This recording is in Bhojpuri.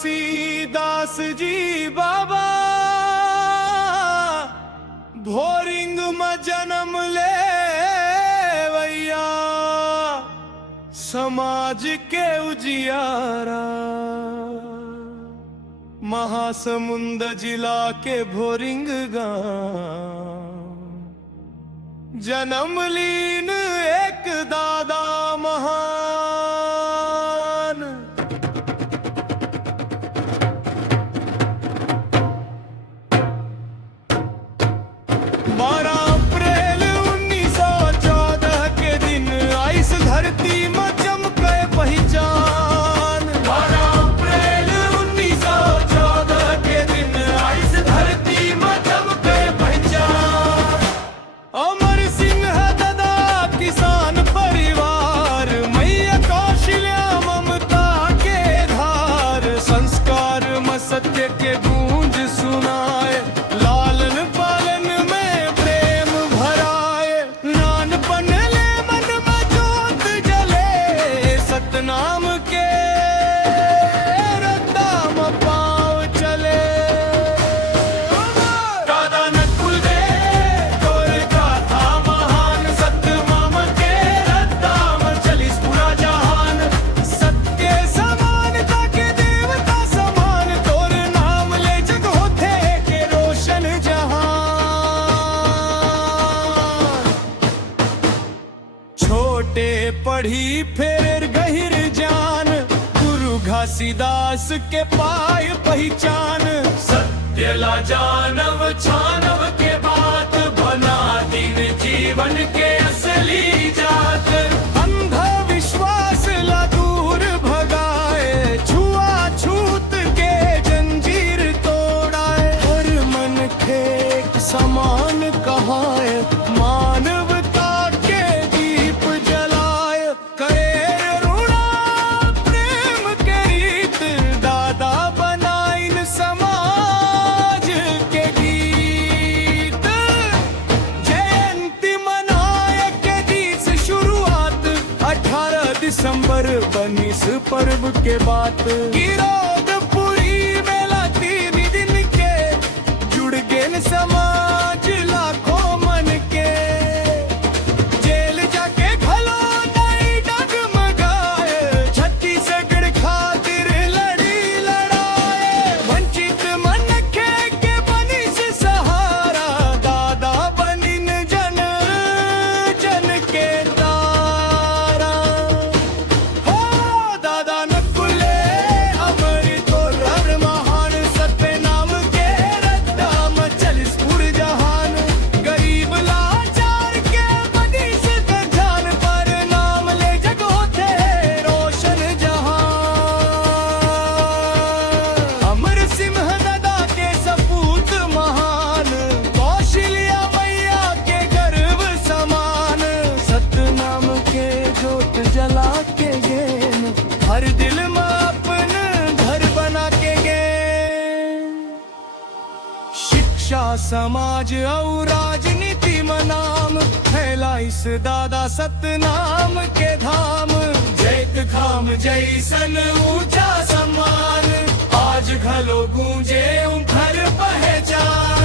घासीदास जी बाबा भोरिंग में जन्म ले वैया समाज के उजियारा। महासमुंद जिला के भोरिंग गांव जन्म लीन एक दादा महान। 12 अप्रैल 1914 के दिन आइस धरती में चमके पहचान। 12 अप्रैल 1914 के दिन आइस धरती में चमके पहचान। अमर सिंह दादा किसान परिवार, मैया कौशल्या ममता के धार। संस्कार में सत्य के गूंज सुनाए, लालन पालन में प्रेम भराए। नानपन ले मन में जोत जले, सतनाम के रद्दा में पाँव चले। दादा नकुल दे तोर गाथा महान, सतनाम के रद्दा में चलिस पूरा जहान। सत्य समानता के देवता समान, तोर नाम ले जग होते के रोशन जहान। छोटे पढ़ी फेर गहिर जान, गुरु घासीदास के पाय पहचान। सत्य ला जानव छानव के बात, बना दिन जीवन के असली जात। अंधविश्वास ला दूर भगाए, छुआछूत के जंजीर तोड़ाए। और मन के समान कहाए, मानवता के दीप जलाए। करे ऋणा प्रेम के रीत, दादा बनाइन समाज के गीत। जयंती मनाए के दी से शुरुआत, 18 दिसंबर बनिस पर्व के बात। गिरोधपुरी मेला 3 दिन के, जुड़ गेन समाज लाखों मन के। जेल जाके घलो नहीं डगमगाए, छत्तीसगढ़ खातिर लड़ी लड़ाए। वंचित मन के बनिस सहारा, दादा बनिन जन जन के तारा। हो दादा नकुले अमर तोर महान, सत्य नाम के रद्दा में चलिस पूर जहान। गरीब लाचार के बनिस ध्यान पर, नाम ले जग होते रोशन जहान। अमर सिंह दादा के सपूत महान, कौशल्या मैया के गर्व समान। सतनाम के जोत जला के गेन, हर दिल में अपन घर बना के गेन। शिक्षा समाज और राजनीति में नाम, फैलाइस दादा सतनाम के धाम। जैत खाम जैसन ऊंचा सम्मान, आज घलो गूंजे घर पहचान।